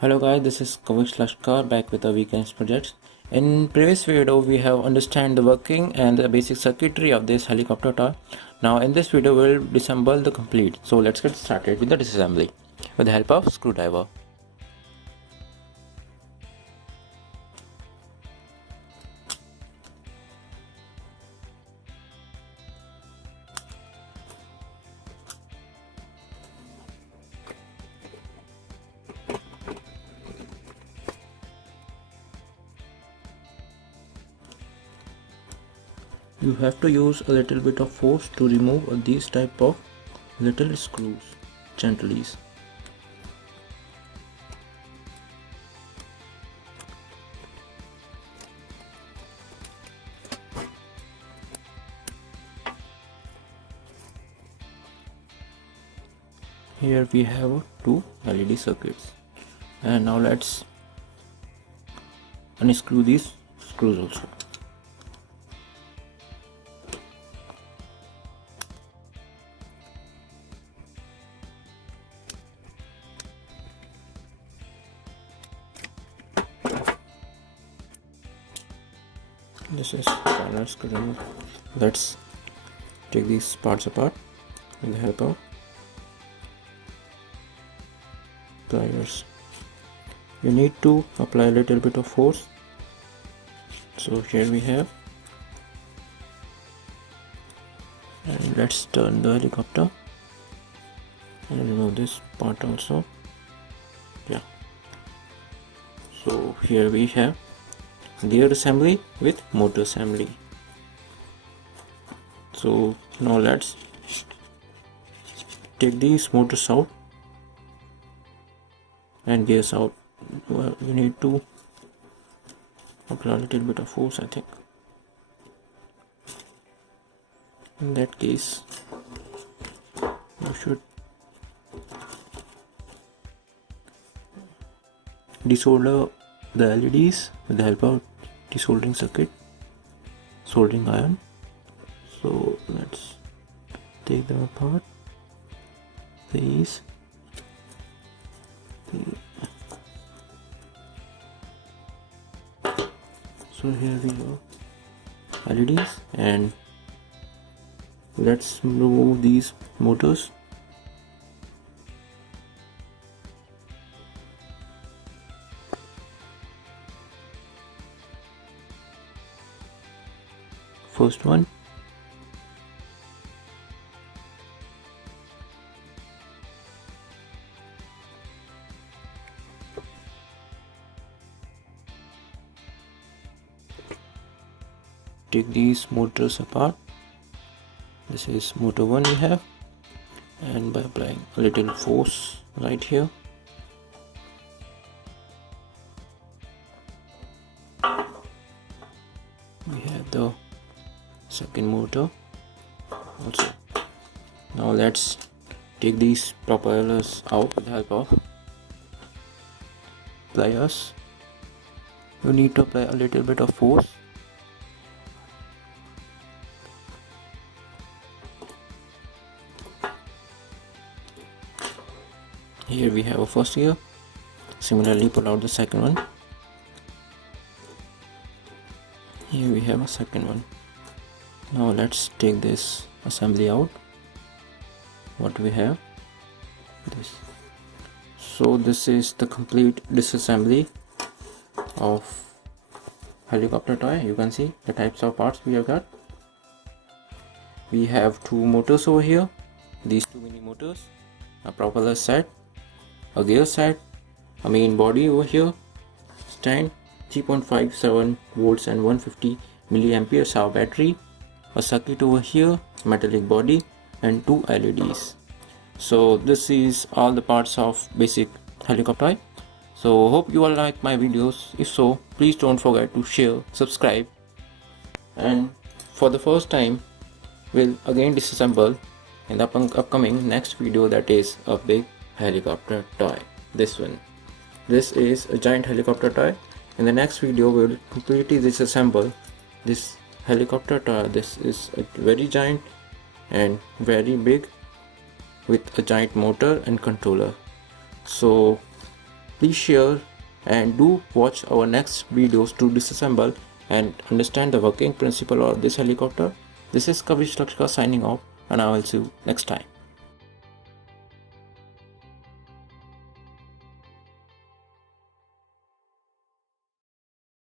Hello guys, this is Kavish Lashkar back with the weekends projects. In previous video we have understand the working and the basic circuitry of this helicopter toy. Now in this video we'll disassemble the complete. So let's get started with the disassembly with the help of screwdriver. You have to use a little bit of force to remove these type of little screws gently. Here we have two LED circuits, and now let's unscrew these screws also. This is final screw. Let's take these parts apart with the help of pliers. You need to apply a little bit of force. So here we have, and let's turn the helicopter and remove this part also. Yeah, so here we have gear assembly with motor assembly. So now let's take these motors out and gears out. Well, you need to apply a little bit of force, I think. In that case, you should desolder the LEDs with the help of desoldering circuit, soldering iron. So let's take them apart. These. So here we go, LEDs, and let's remove these motors. First one, take these motors apart. This is motor 1 we have, and by applying a little force right here, we have the second motor also. Now let's take these propellers out with the help of pliers. You need to apply a little bit of force. Here we have a first gear. Similarly, pull out the second one. Here we have a second one. Now let's take this assembly out. What we have, this. So this is the complete disassembly of helicopter toy. You can see the types of parts we have got. We have two motors over here, these two mini motors, a propeller set, a gear set, a main body over here, stand, 3.57 volts and 150 milliamperes hour battery, a circuit over here, metallic body, and two LEDs. So this is all the parts of basic helicopter. So hope you all like my videos. If so, please don't forget to share, subscribe, and for the first time we'll again disassemble in the upcoming next video, that is a big helicopter toy. This one, this is a giant helicopter toy. In the next video we'll completely disassemble this helicopter toy. This is a very giant and very big with a giant motor and controller. So Please share and do watch our next videos to disassemble and understand the working principle of this helicopter. This is Kavish Lakshka signing off, and I will see you next time.